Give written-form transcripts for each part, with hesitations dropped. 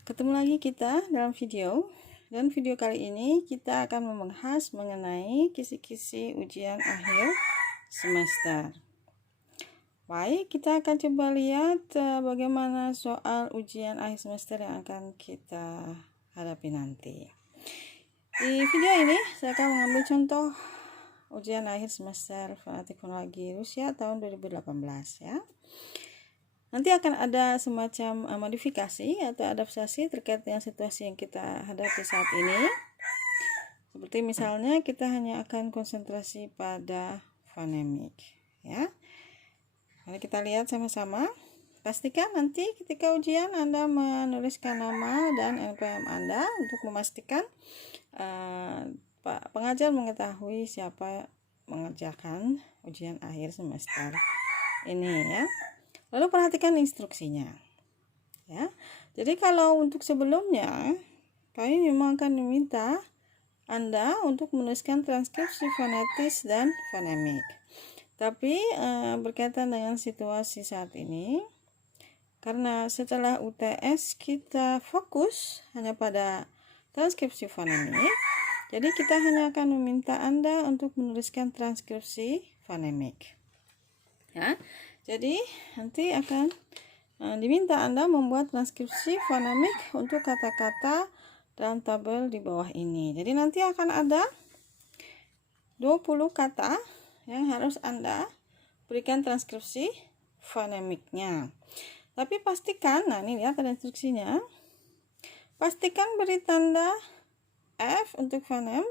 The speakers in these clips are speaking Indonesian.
Ketemu lagi kita dalam video, dan video kali ini kita akan membahas mengenai kisi-kisi ujian akhir semester. Baik, kita akan coba lihat bagaimana soal ujian akhir semester yang akan kita hadapi nanti. Di video ini saya akan mengambil contoh ujian akhir semester Teknologi Rusia tahun 2018 ya. Nanti akan ada semacam modifikasi atau adaptasi terkait dengan situasi yang kita hadapi saat ini. Seperti misalnya kita hanya akan konsentrasi pada fonemik ya. Mari kita lihat sama-sama. Pastikan nanti ketika ujian Anda menuliskan nama dan NPM Anda untuk memastikan Pak pengajar mengetahui siapa mengerjakan ujian akhir semester ini ya. Lalu perhatikan instruksinya ya. Jadi kalau untuk sebelumnya kami memang akan meminta Anda untuk menuliskan transkripsi fonetis dan fonemik. Tapi berkaitan dengan situasi saat ini, karena setelah UTS kita fokus hanya pada transkripsi fonemik, jadi kita hanya akan meminta Anda untuk menuliskan transkripsi fonemik ya. Jadi nanti akan diminta Anda membuat transkripsi fonemik untuk kata-kata dalam tabel di bawah ini. Jadi nanti akan ada 20 kata yang harus Anda berikan transkripsi fonemiknya. Tapi pastikan, nah ini lihat ada instruksinya. Pastikan beri tanda F untuk fonem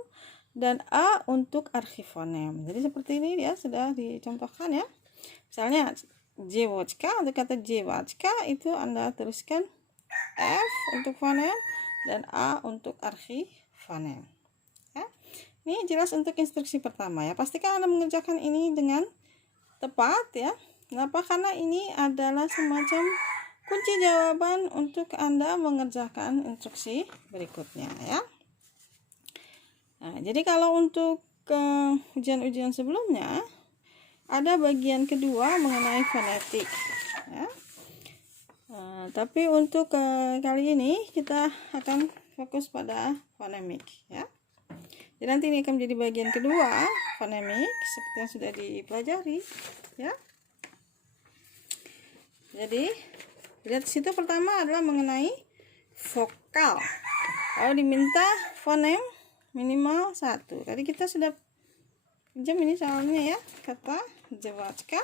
dan A untuk archifonem. Jadi seperti ini dia sudah dicontohkan ya. Misalnya Jewotchka, untuk kata Jewotchka itu Anda tuliskan F untuk fonem dan A untuk archifonem ya. Ini jelas untuk instruksi pertama ya. Pastikan Anda mengerjakan ini dengan tepat ya. Kenapa? Karena ini adalah semacam kunci jawaban untuk Anda mengerjakan instruksi berikutnya ya. Nah, jadi kalau untuk ujian-ujian sebelumnya ada bagian kedua mengenai fonetik ya. Tapi untuk kali ini kita akan fokus pada fonemik ya. Jadi nanti ini akan menjadi bagian kedua fonemik seperti yang sudah dipelajari ya. Jadi lihat situ pertama adalah mengenai vokal. Kalau diminta fonem minimal 1. Tadi kita sudah pinjam ini soalnya ya, kata Jewotchka.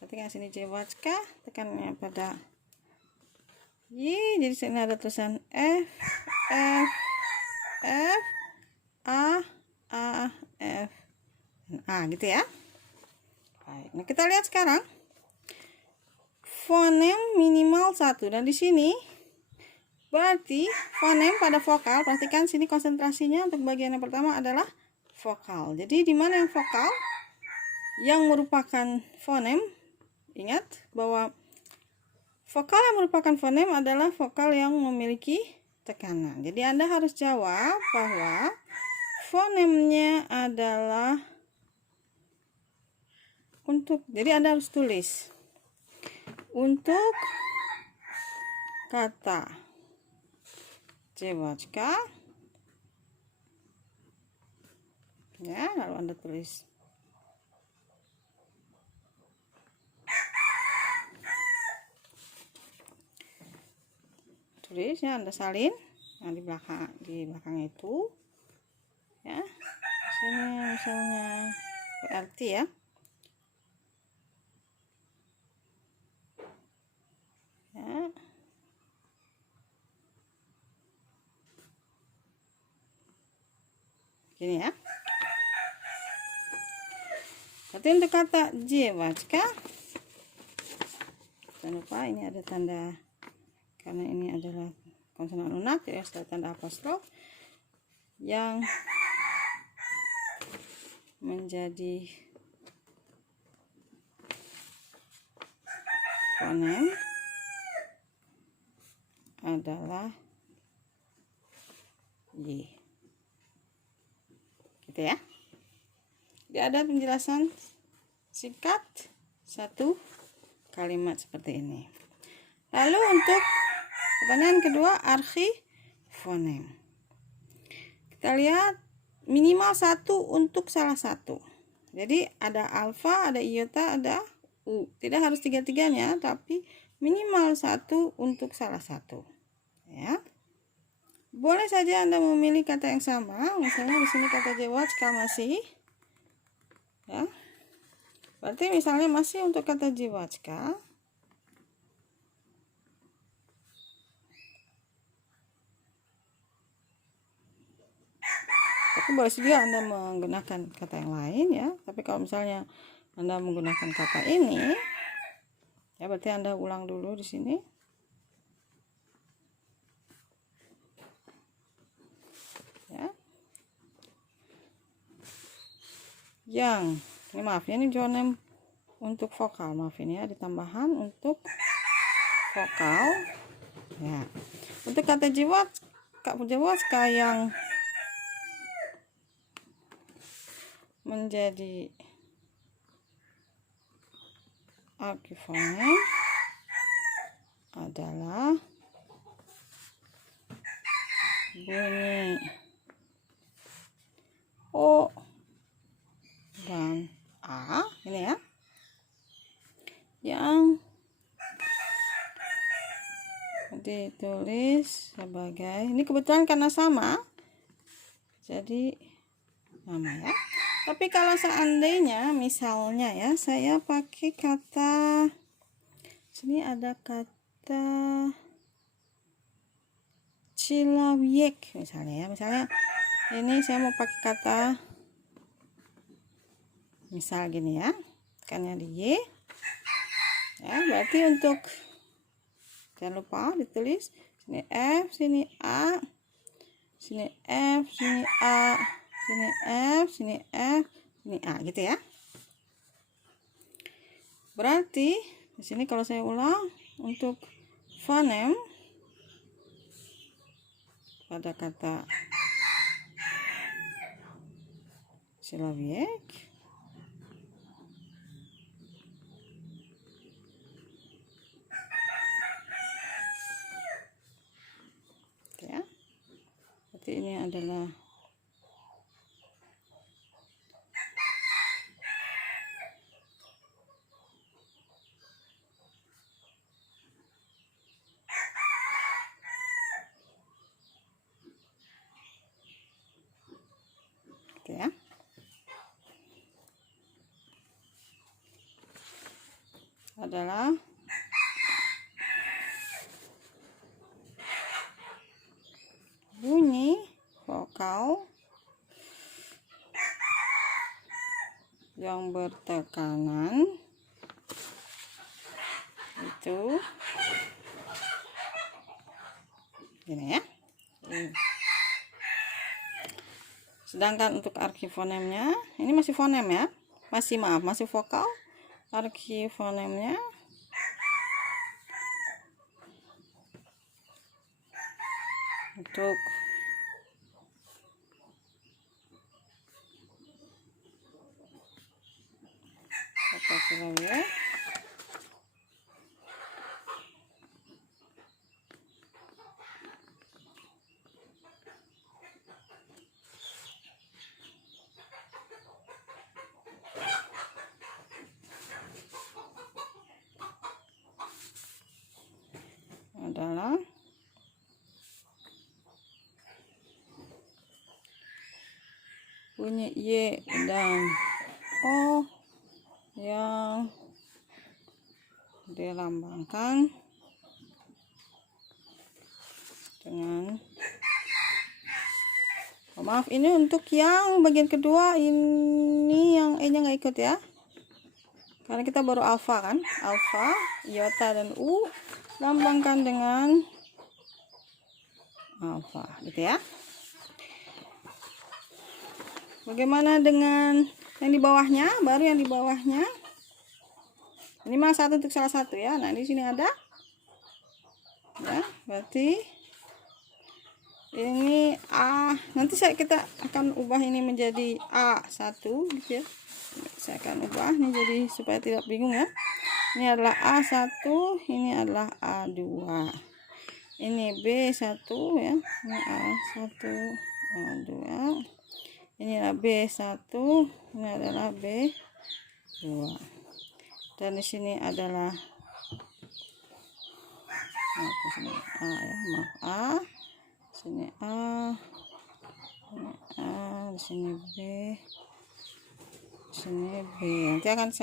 Ketika sini Jewotchka, tekannya pada Y. Jadi sini ada tulisan F, F, F, A, F, dan A gitu ya. Baik, nah kita lihat sekarang fonem minimal 1, dan di sini berarti fonem pada vokal. Perhatikan sini konsentrasinya untuk bagian yang pertama adalah vokal. Jadi di mana yang vokal yang merupakan fonem, ingat bahwa vokal yang merupakan fonem adalah vokal yang memiliki tekanan. Jadi Anda harus jawab bahwa fonemnya adalah untuk, jadi Anda harus tulis untuk kata Jewotchka ya, lalu Anda tulis ya, Anda salin yang di belakang itu ya. Sini misalnya PRT ya. Ya. Gini ya. Berarti untuk kata Jewotchka, jangan lupa ini ada tanda, karena ini adalah konsonan lunak ya, setelah tanda apostrof yang menjadi fonem adalah Y gitu ya. Jadi ada penjelasan singkat satu kalimat seperti ini. Lalu untuk Pertanyaan kedua, archifonem. Kita lihat minimal 1 untuk salah satu. Jadi ada alfa, ada iota, ada u. Tidak harus tiga-tiganya, tapi minimal 1 untuk salah satu. Ya. Boleh saja Anda memilih kata yang sama. Misalnya di sini kata Jewatska masih. Ya. Berarti misalnya masih untuk kata Jewatska. Tapi boleh juga Anda menggunakan kata yang lain ya. Tapi kalau misalnya Anda menggunakan kata ini, ya berarti Anda ulang dulu di sini. Ya. Yang, ini maaf ya, ini jonem untuk vokal, maaf ini ya, ditambahan untuk vokal. Ya. Untuk kata Jewatska yang menjadi archifonem adalah bunyi O dan A, ini ya, yang ditulis sebagai, ini kebetulan karena sama jadi nama ya. Tapi kalau seandainya misalnya ya, saya pakai kata, sini ada kata Cilawiek misalnya ya. Misalnya ini saya mau pakai kata, misal gini ya, tekannya di Y. Ya, berarti untuk, jangan lupa ditulis sini F, sini A, sini F, sini A, sini F, sini F, sini A, gitu ya. Berarti di sini kalau saya ulang untuk fonem pada kata Cilawiek ya. Berarti ini adalah ya. Adalah bunyi vokal yang bertekanan itu gini ya. Sedangkan untuk archifonemnya, ini masih fonem ya, masih vokal. Archifonemnya untuk kata Cilawiek adalah bunyi Y dan O yang dilambangkan dengan, maaf ini untuk yang bagian kedua, ini yang E nya nggak ikut ya, karena kita baru alfa kan, alfa, iota dan U lambangkan dengan alfa gitu ya. Bagaimana dengan yang di bawahnya? Baru yang di bawahnya ini mah 1 untuk salah satu ya. Nah di sini ada ya, berarti ini A, nanti kita akan ubah ini menjadi A1 gitu ya. Saya akan ubah ini jadi supaya tidak bingung ya. Ini adalah A1, ini adalah A2. ini B1 ya, ini A1, A2, ini adalah B1, ini adalah B2, dan di sini adalah sini A ya, maaf A, sini A, ini A, di sini B, sini B. Nanti akan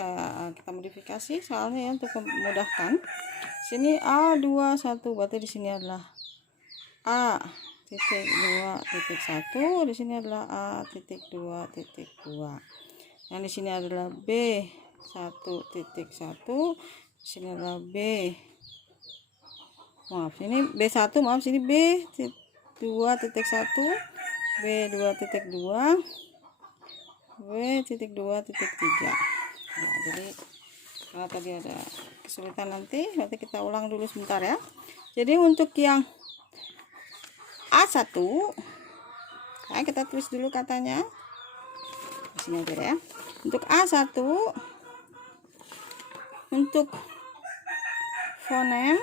kita modifikasi soalnya ya, untuk memudahkan. Sini A21, berarti di sini adalah A titik 2.1, di sini adalah A titik 2.2, yang di sini adalah B1.1, di sini adalah ini B1, maaf sini B2.1, B2.2, B.2.3. Nah, jadi kalau tadi ada kesulitan nanti kita ulang dulu sebentar ya. Jadi untuk yang A1, nah kita tulis dulu katanya di sini aja ya. Untuk A1, untuk fonem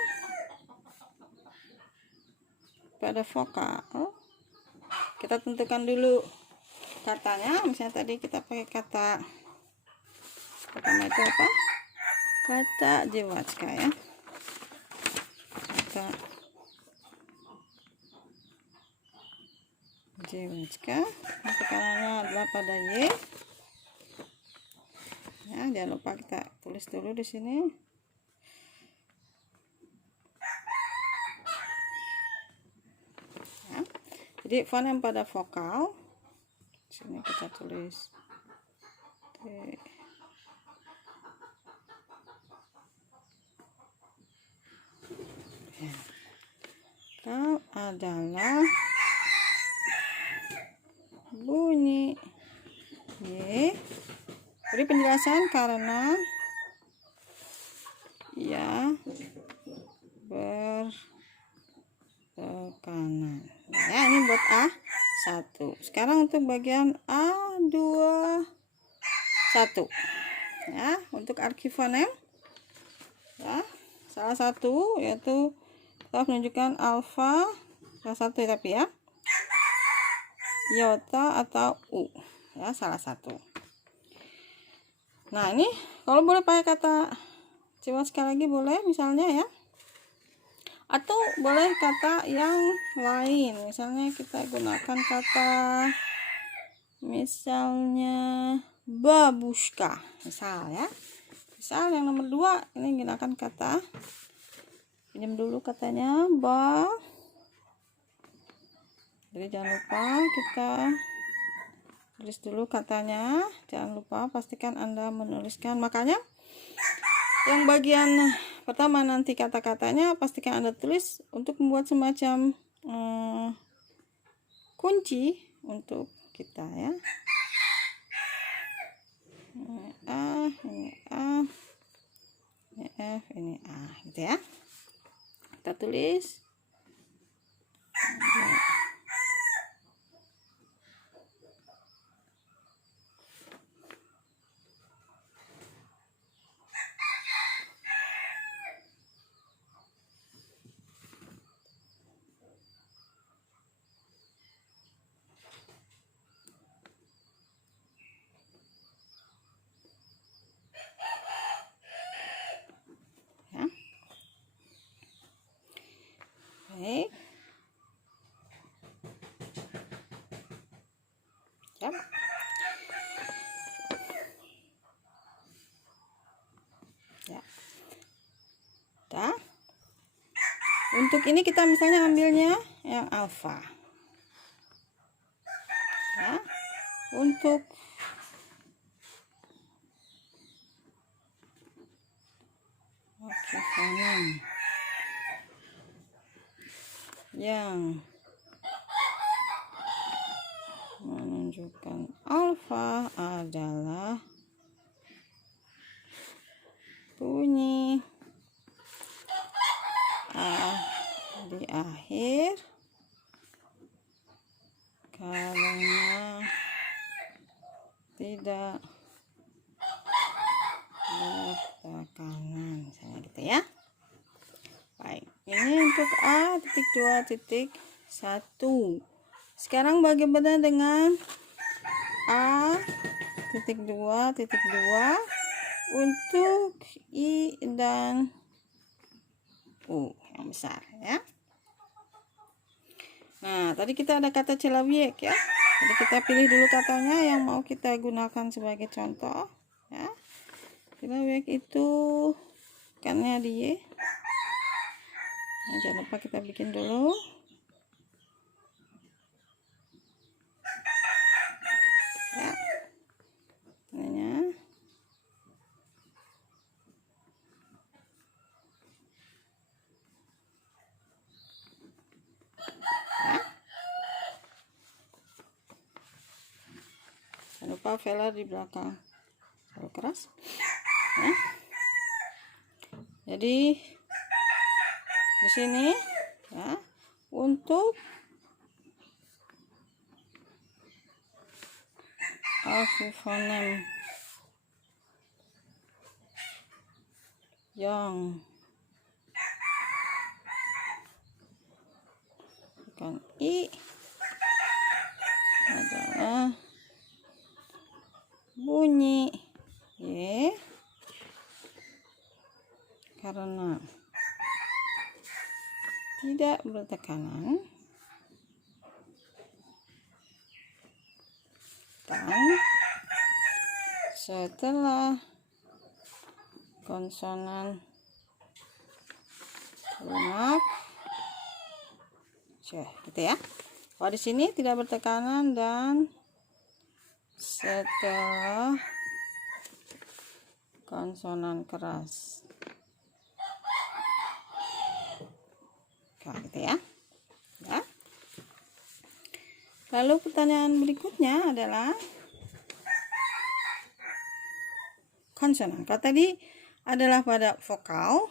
pada vokal kita tentukan dulu katanya. Misalnya tadi kita pakai kata pertama itu apa? Kata Jewacka ya. Kata Jewacka. Tekanannya adalah pada Y. Ya, jangan lupa kita tulis dulu di sini. Ya. Jadi fonem pada vokal. Sini kita tulis T. Ya. Kau adalah bunyi Y. Beri penjelasan karena ya bertekanan. Ya, ini buat A1. Sekarang untuk bagian A21 ya, untuk arkifonem ya, salah satu yaitu kita menunjukkan alfa, salah satu ya, tapi ya iota atau U ya, salah satu. Nah, ini kalau boleh pakai kata Jewacka lagi boleh misalnya ya, atau boleh kata yang lain. Misalnya kita gunakan kata misalnya babushka misal ya. Misal yang nomor 2 ini gunakan kata, pinjam dulu katanya ba. Jadi jangan lupa kita tulis dulu katanya, jangan lupa pastikan Anda menuliskan. Makanya yang bagian pertama nanti kata-katanya pastikan Anda tulis untuk membuat semacam kunci untuk kita ya. Ini A, ini A, ini F, ini A gitu ya. Kita tulis ya. Baik. Siap. Ya. Dah. Untuk ini kita misalnya ambilnya yang alfa. Ya. Untuk fonem yang menunjukkan alfa adalah bunyi A di akhir karena tidak bertekanan, misalnya gitu ya. Baik, ini Ini untuk A.2.1. Sekarang bagaimana dengan A.2.2 untuk I dan U yang besar ya. Nah, tadi kita ada kata celawiek ya. Jadi kita pilih dulu katanya yang mau kita gunakan sebagai contoh ya. Celawiek itu ikannya di Y. Nah, jangan lupa kita bikin dulu. Ya. Ininya. Jangan lupa velar di belakang terlalu keras ya. Jadi di sini ya, untuk alfofonem yang bukan I adalah bunyi Y karena tidak bertekanan dan setelah konsonan lunak, gitu ya. Kalau di sini tidak bertekanan dan setelah konsonan keras. Gitu ya. Ya. Lalu pertanyaan berikutnya adalah konsonan. Kalau tadi adalah pada vokal,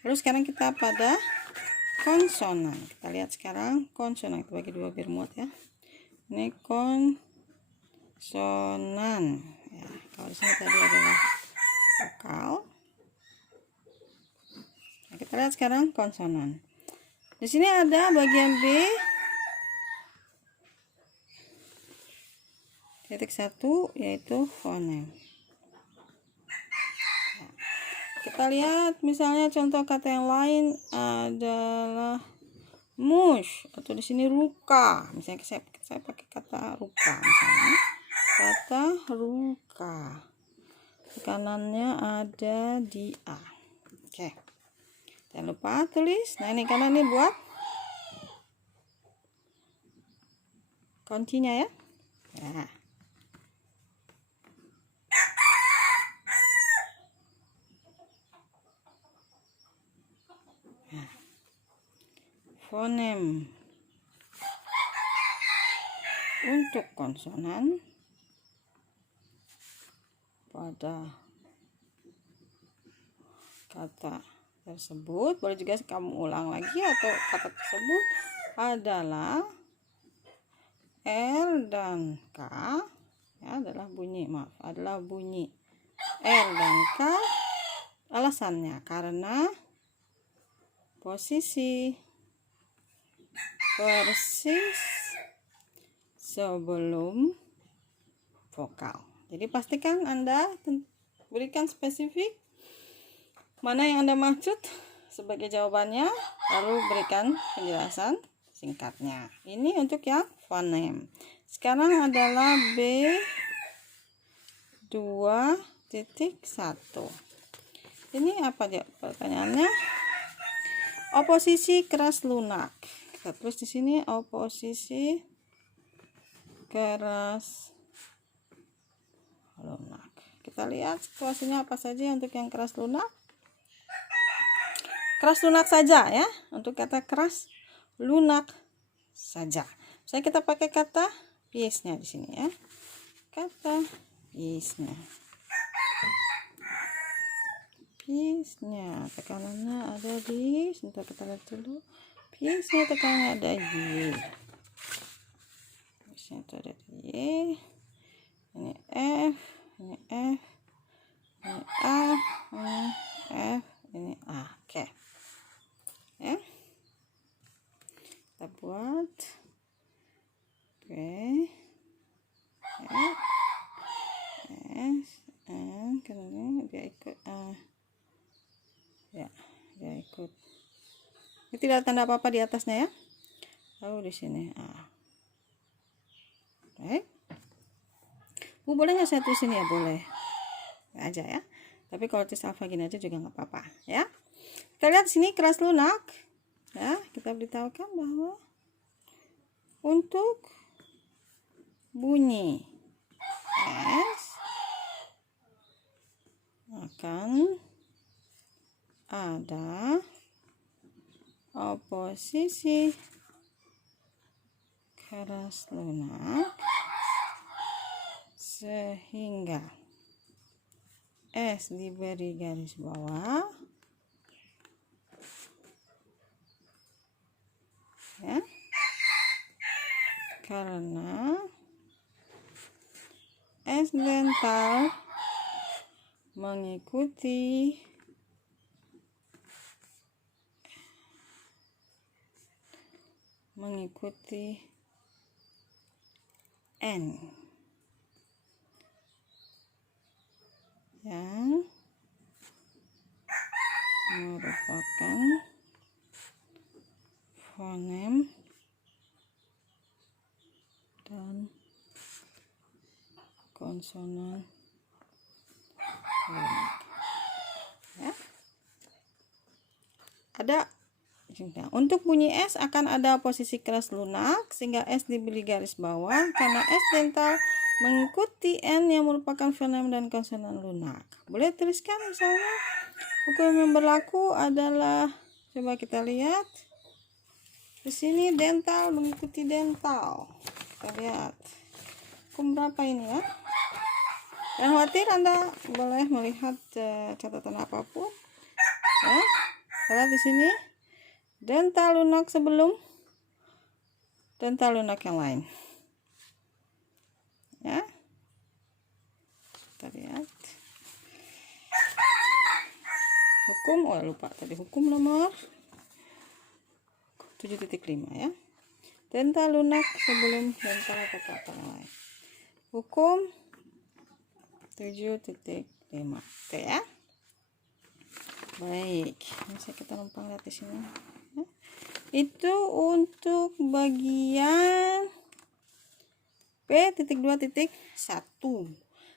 lalu sekarang kita pada konsonan. Kita lihat sekarang konsonan. Kita bagi dua biar muat ya. Ini konsonan. Ya, kalau di sini tadi adalah vokal. Nah, kita lihat sekarang konsonan. Di sini ada bagian B titik 1 yaitu fonem. Nah, kita lihat misalnya contoh kata yang lain adalah mush atau di sini ruka. Misalnya saya pakai kata ruka misalnya. Kata ruka. Tekanannya ada di A. Oke. Jangan lupa tulis. Nah, ini karena ini buat kuncinya ya. Ya. Nah. Fonem untuk konsonan pada kata tersebut, boleh juga kamu ulang lagi, atau kata tersebut adalah R dan K ya, adalah bunyi R dan K. Alasannya karena posisi persis sebelum vokal. Jadi pastikan Anda berikan spesifik mana yang Anda maksud sebagai jawabannya, lalu berikan penjelasan singkatnya. Ini untuk yang fonem. Sekarang adalah B2.1. Ini apa dia pertanyaannya? Oposisi keras lunak. Kita tulis di sini oposisi keras lunak. Kita lihat situasinya apa saja untuk yang keras lunak. Keras lunak saja ya, untuk kata keras lunak saja. Saya kita pakai kata piece-nya di sini ya. Kata piece-nya. Piece-nya tekanannya ada di, sebentar kita lihat dulu. Piece-nya tekanannya ada di Y. Piece-nya itu ada di Y. Ini F, ini F, ini A, ini F, ini A. Oke. ya. Kita buat P ya, S N, karena dia ikut ya, dia ikut. Ini tidak ada tanda apa-apa di atasnya ya. Lalu di sini oke. Bu, boleh nggak saya tulis ini ya? Boleh aja ya. Tapi kalau tulis alfa gini aja juga nggak apa-apa ya. Kita lihat sini keras lunak ya. Kita beritahukan bahwa untuk bunyi S akan ada oposisi keras lunak sehingga S diberi garis bawah ya, karena S dental mengikuti N yang merupakan fonem dan konsonan ya. Ada untuk bunyi S akan ada posisi keras lunak sehingga S diberi garis bawah karena S dental mengikuti N yang merupakan fonem dan konsonan lunak. Boleh tuliskan misalnya hukum yang berlaku adalah, coba kita lihat di sini, dental mengikuti dental. Kita lihat hukum berapa ini ya. Jangan khawatir, Anda boleh melihat catatan apapun ya. Lihat di sini dental lunak sebelum dental lunak yang lain ya. Kita lihat hukum, lupa tadi, hukum nomor 7.5 ya. Dental lunak sebelum dental atau kata lain. Hukum 7.5. Oke ya. Baik, bisa kita numpang lihat di sini. Ya. Itu untuk bagian P.2.1.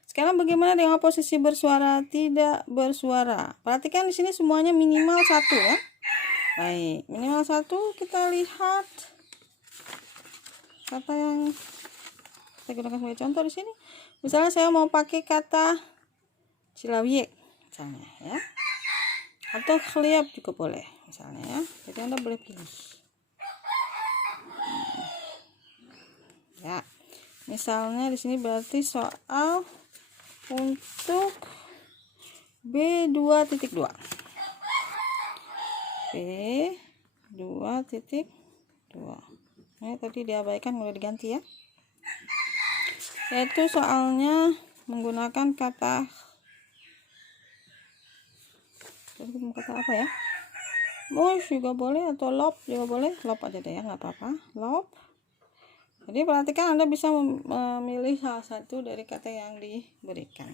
Sekarang bagaimana dengan posisi bersuara tidak bersuara? Perhatikan di sini semuanya minimal 1 ya. Baik, minimal 1. Kita lihat kata yang kita gunakan sebagai contoh di sini. Misalnya saya mau pakai kata Cilawiek misalnya ya. Atau Khliap juga boleh misalnya ya. Jadi Anda boleh pilih. Ya. Misalnya di sini berarti soal untuk B2.2. B2.2. Ini tadi diabaikan, mulai diganti ya. Yaitu soalnya menggunakan kata apa ya? Mosh juga boleh atau lop juga boleh. Lop aja deh ya, nggak apa-apa. Lop. Jadi perhatikan, Anda bisa memilih salah satu dari kata yang diberikan.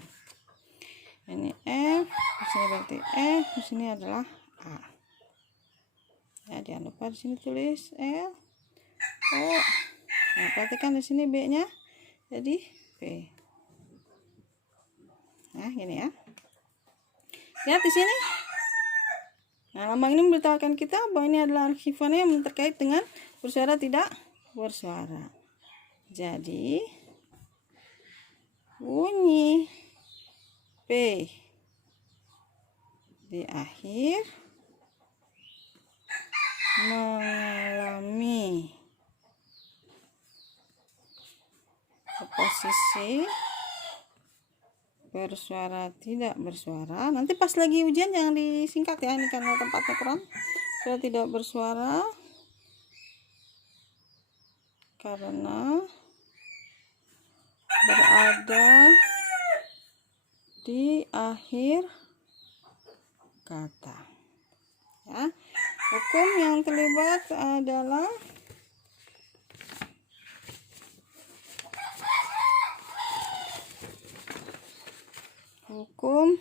Ini F, di sini berarti F, di sini adalah A. Ya, jangan lupa di sini tulis L, O. Nah, perhatikan di sini B-nya jadi P. Nah, gini ya. Lihat di sini. Nah, lambang ini memberitahukan kita bahwa ini adalah archifonem yang terkait dengan bersuara tidak bersuara. Jadi bunyi P di akhir mengalami posisi bersuara tidak bersuara. Nanti pas lagi ujian jangan disingkat ya, ini karena tempatnya kurang. Suara tidak bersuara karena berada di akhir kata ya. Hukum yang terlibat adalah hukum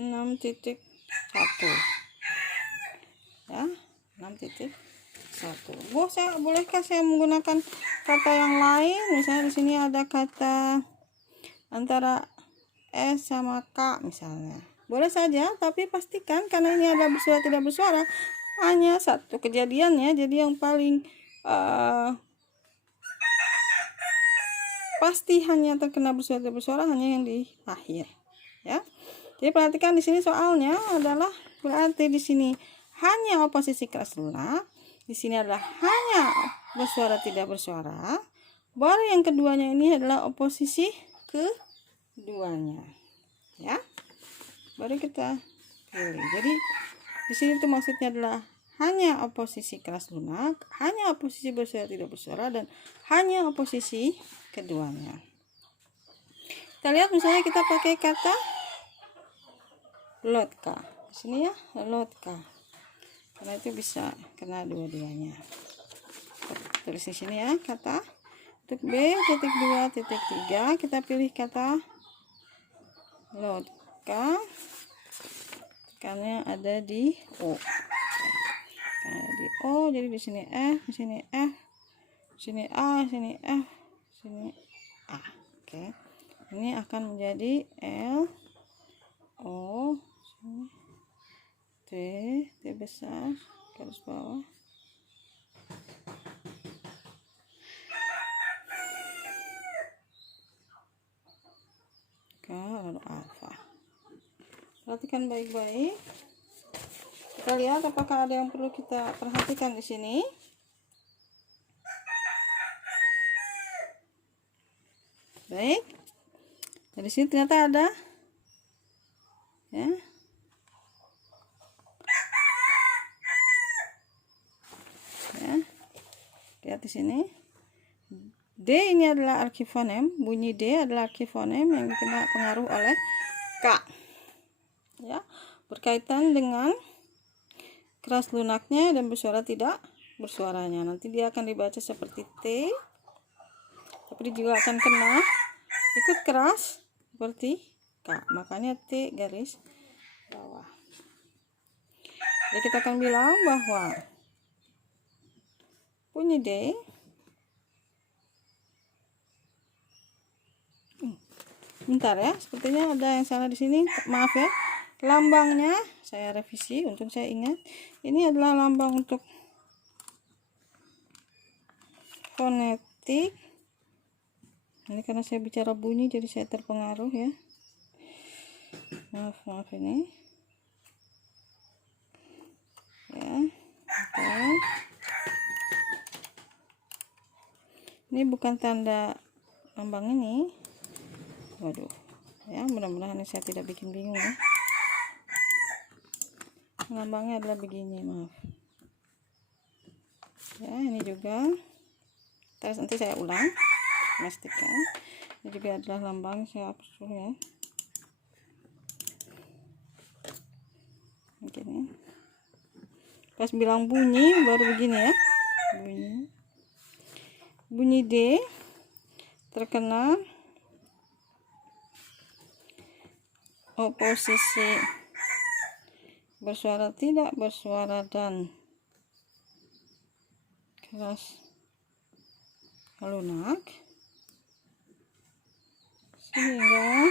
6.1 ya, 6.1. Bolehkah saya menggunakan kata yang lain? Misalnya di sini ada kata antara S sama K misalnya. Boleh saja, tapi pastikan karena ini ada bersuara tidak bersuara, hanya satu kejadiannya. Jadi yang paling pasti hanya terkena bersuara tidak bersuara hanya yang di akhir, ya. Jadi perhatikan di sini soalnya adalah berarti di sini hanya oposisi keras lunak, di sini adalah hanya bersuara tidak bersuara. Baru yang keduanya ini adalah oposisi keduanya, ya. Baru kita pilih. Jadi di sini itu maksudnya adalah hanya oposisi keras lunak, hanya oposisi bersuara tidak bersuara, dan hanya oposisi keduanya. Kita lihat misalnya kita pakai kata lotka. Di sini ya, lotka. Karena itu bisa kena dua-duanya. Tulis di sini ya, kata untuk B.2.3 kita pilih kata lotka. Tekannya ada di O. Nah, di O, jadi di sini F, di sini F, di sini A, di sini F, di sini A. Oke. Ini akan menjadi L O T besar garis bawah K lalu alfa. Perhatikan baik-baik. Kita lihat apakah ada yang perlu kita perhatikan di sini. Baik. Dari sini ternyata ada ya. Ya. Lihat di sini. D ini adalah arkifonem, bunyi D adalah arkifonem yang kena pengaruh oleh K. Ya, berkaitan dengan keras lunaknya dan bersuara tidak bersuaranya. Nanti dia akan dibaca seperti T, tapi dia juga akan kena ikut keras seperti K. Makanya T garis bawah. Jadi kita akan bilang bahwa bunyi D bentar ya, sepertinya ada yang salah di sini. Maaf ya. Lambangnya saya revisi untuk saya ingat. Ini adalah lambang untuk fonetik. Ini karena saya bicara bunyi jadi saya terpengaruh ya. Maaf ini. Ya. Oke. Ini bukan tanda lambang ini. Waduh. Ya, mudah-mudahan saya tidak bikin bingung ya. Lambangnya adalah begini, maaf. Ya, ini juga. Terus nanti saya ulang, pastikan. Ini juga adalah lambang, saya hapus dulu ya. Begini. Pas bilang bunyi, baru begini ya. Bunyi D terkena oposisi bersuara tidak bersuara dan keras lunak, sehingga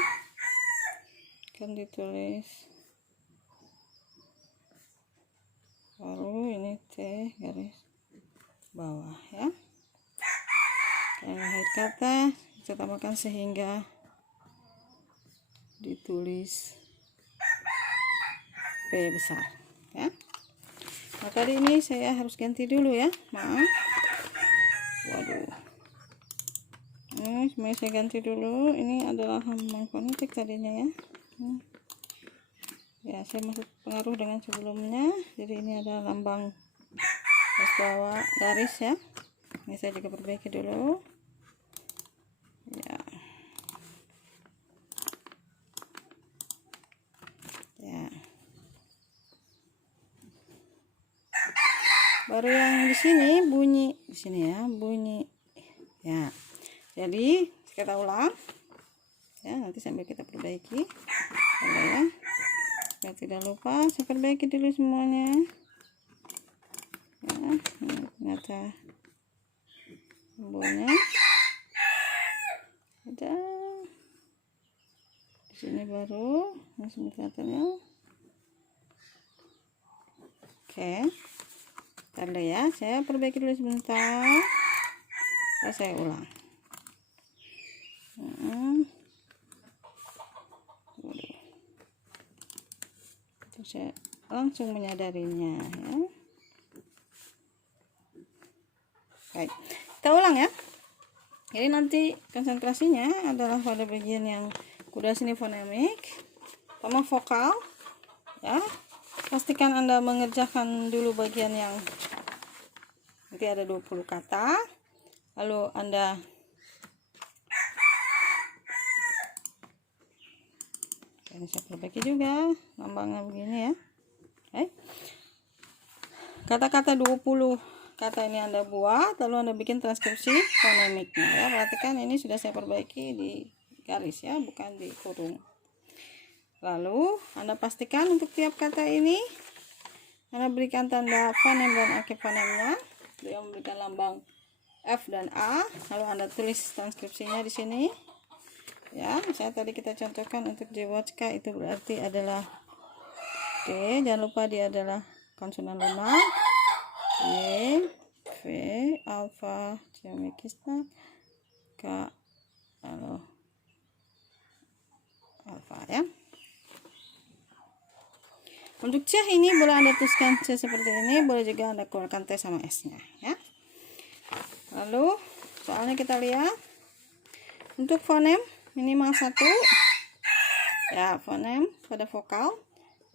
akan ditulis baru ini T garis bawah ya. Akhir kata kita tambahkan sehingga ditulis P besar ya. Nah, tadi ini saya harus ganti dulu ya, maaf. Waduh. Ini semuanya saya ganti dulu. Ini adalah lambang fonetik tadinya ya. Ya, saya masuk pengaruh dengan sebelumnya. Jadi ini adalah lambang garis bawah garis ya. Ini saya juga perbaiki dulu. Ya. Ya. Baru yang di sini bunyi di sini ya, bunyi. Ya. Jadi kita ulang. Ya, nanti sambil kita perbaiki. Ya. Biar tidak lupa, saya perbaiki dulu semuanya. Ya, ternyata tombolnya ada di sini, baru langsung kelihatannya. Oke, tanda ya, saya perbaiki dulu sebentar, lalu saya ulang. Terus saya langsung menyadarinya ya. Baik, kita ulang ya. Jadi nanti konsentrasinya adalah pada bagian yang kuda seni fonemik sama vokal ya. Pastikan Anda mengerjakan dulu bagian yang nanti ada 20 kata, lalu Anda ini saya perbaiki juga lambangnya begini ya. Oke. Kata-kata 20 kata ini Anda buat, lalu Anda bikin transkripsi fonemiknya ya. Perhatikan ini sudah saya perbaiki di garis ya, bukan di kurung. Lalu Anda pastikan untuk tiap kata ini Anda berikan tanda fonem dan akhir fonemnya. Beliau memberikan lambang F dan A, lalu Anda tulis transkripsinya di sini. Ya, misalnya tadi kita contohkan untuk Jewotska itu berarti adalah D, jangan lupa dia adalah konsonan lunak. Y, V, alfa, Geomikisna, K, lalu alfa ya. Untuk C ini boleh Anda tuliskan C seperti ini, boleh juga Anda keluarkan T sama S-nya ya. Lalu soalnya kita lihat untuk fonem minimal 1 ya, fonem pada vokal.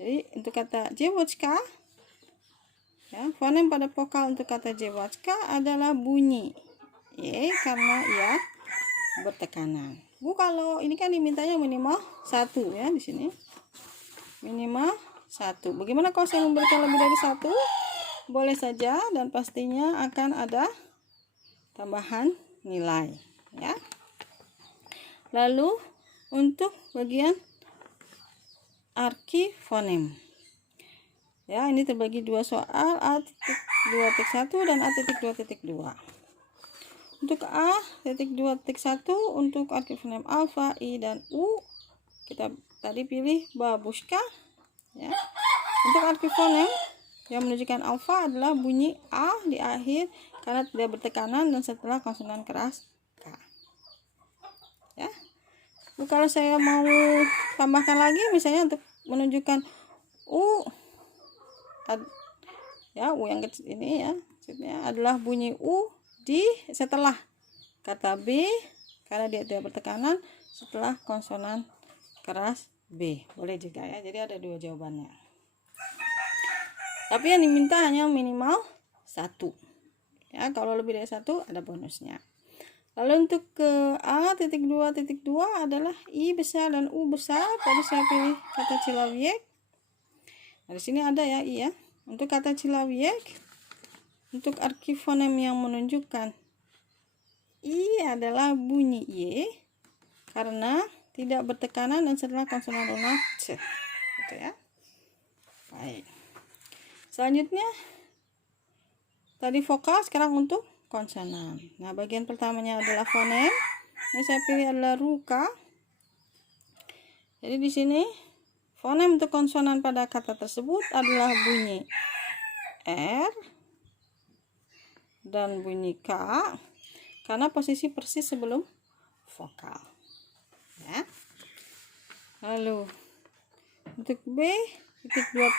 Jadi untuk kata Jewotska ya, fonem pada vokal untuk kata Jewotska adalah bunyi Y karena ia bertekanan. Bu, kalau ini kan dimintanya minimal 1 ya di sini. Minimal 1. Bagaimana kalau saya memberikan lebih dari 1? Boleh saja, dan pastinya akan ada tambahan nilai ya. Lalu untuk bagian arki fonem. Ya, ini terbagi 2 soal, A.2.1 dan A.2.2. Untuk A.2.1 untuk arki fonem alfa, I dan U, kita tadi pilih babushka ya. Untuk arki fonem yang menunjukkan alfa adalah bunyi A di akhir karena tidak bertekanan dan setelah konsonan keras K. Ya. Kalau saya mau tambahkan lagi misalnya untuk menunjukkan U ya, U yang kecil ini ya, maksudnya adalah bunyi U di setelah kata B karena dia tidak bertekanan setelah konsonan keras B. Boleh juga ya. Jadi ada 2 jawabannya. Tapi yang diminta hanya minimal 1. Ya, kalau lebih dari 1 ada bonusnya. Lalu untuk ke A.2.2 adalah I besar dan U besar. Tadi saya pilih kata Cilawiek. Nah, di sini ada ya I ya. Untuk kata Cilawiek, untuk arki fonem yang menunjukkan I adalah bunyi Y karena tidak bertekanan dan setelah konsonan lunak C. Gitu ya. Baik. Selanjutnya tadi vokal, sekarang untuk konsonan. Nah, bagian pertamanya adalah fonem. Ini saya pilih adalah ruka. Jadi di sini fonem untuk konsonan pada kata tersebut adalah bunyi R dan bunyi K karena posisi persis sebelum vokal. Ya. Lalu untuk B.2.1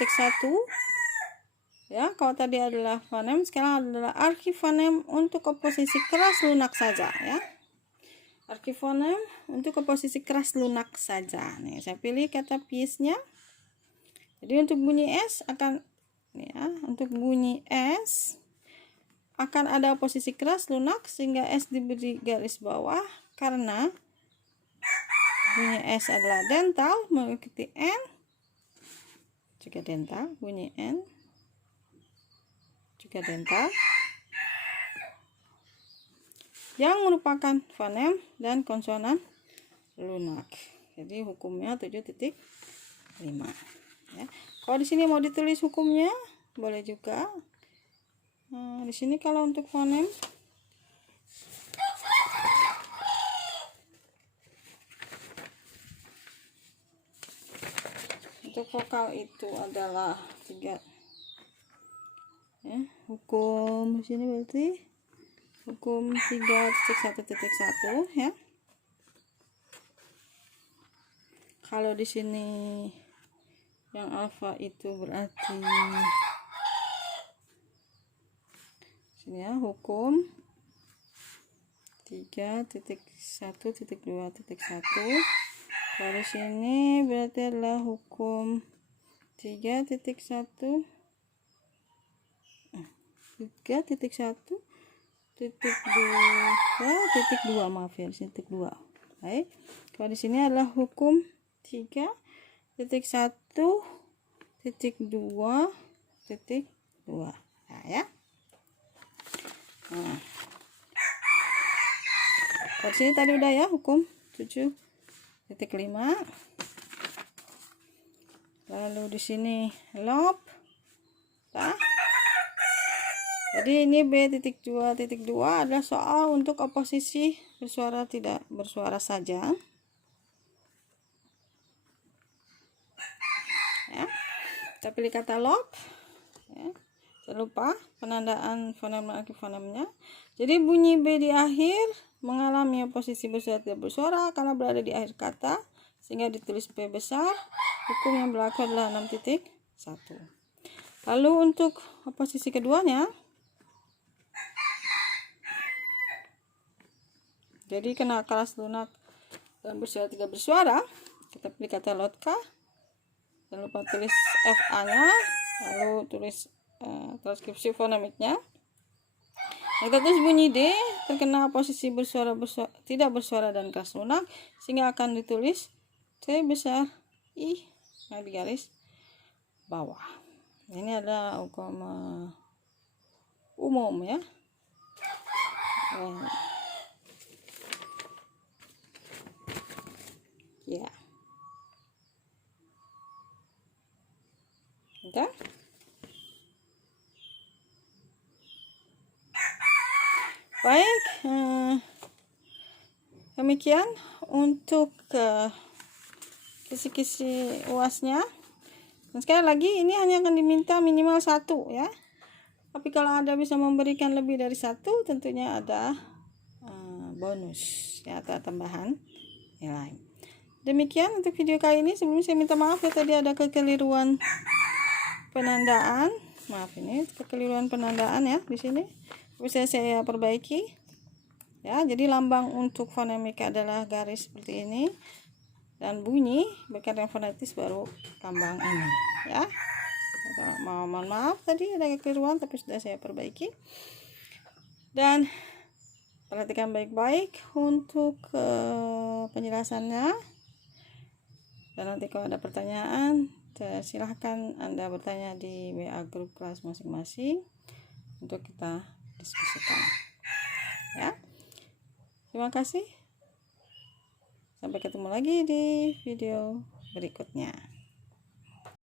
ya, kalau tadi adalah fonem, sekarang adalah arki fonem untuk komposisi keras lunak saja ya. Arki fonem untuk komposisi keras lunak saja. Nih, saya pilih kata piesnya. Jadi untuk bunyi S akan ya, untuk bunyi S akan ada posisi keras lunak sehingga S diberi garis bawah karena bunyi S adalah dental mengikuti N juga dental, bunyi N juga juga dental yang merupakan fonem dan konsonan lunak. Jadi hukumnya 7.5 ya. Kalau di sini mau ditulis hukumnya boleh juga. Nah, di sini kalau untuk fonem untuk vokal itu adalah 3 ya, hukum di sini berarti hukum 3.1.1 ya. Kalau di sini yang alfa itu berarti sini ya, hukum 3.1.2.1. Kalau di sini berarti adalah hukum 3.1.2 maaf ya, titik 2. Baik. Kalau di sini adalah hukum 3.1.2.2. Nah, ya. Nah. Kalau sini tadi udah ya, hukum 7.5. Lalu di sini lob. Nah. Jadi ini B.2.2 adalah soal untuk oposisi bersuara tidak bersuara saja. Ya. Kita pilih kata lob. Ya. Jangan lupa penandaan fonem dan fonemnya. Jadi bunyi B di akhir mengalami posisi bersuara tidak bersuara karena berada di akhir kata sehingga ditulis B besar. Hukum yang berlaku adalah 6.1. Lalu untuk posisi keduanya, jadi kena keras lunak dan bersuara tidak bersuara, kita pilih kata lotka. Jangan lupa tulis FA-nya, lalu tulis transkripsi fonemiknya. Kita tulis bunyi D terkena posisi bersuara tidak bersuara dan keras lunak sehingga akan ditulis T besar I di garis bawah. Ini ada hukum umum ya. Ya. Oke. Baik, demikian untuk kisi-kisi UASnya. Dan sekali lagi ini hanya akan diminta minimal 1 ya. Tapi kalau Anda bisa memberikan lebih dari 1, tentunya ada bonus ya, atau tambahan nilai. Demikian untuk video kali ini. Sebelumnya saya minta maaf ya, tadi ada kekeliruan penandaan. Maaf, ini kekeliruan penandaan ya di sini. Bisa saya perbaiki ya. Jadi lambang untuk fonemika adalah garis seperti ini dan bunyi berkaitan fonetis baru lambang ini ya. Mohon maaf tadi ada kekeliruan, tapi sudah saya perbaiki. Dan perhatikan baik-baik untuk penjelasannya. Dan nanti kalau ada pertanyaan, silahkan Anda bertanya di WA grup kelas masing-masing untuk kita diskusikan ya. Terima kasih. Sampai ketemu lagi di video berikutnya.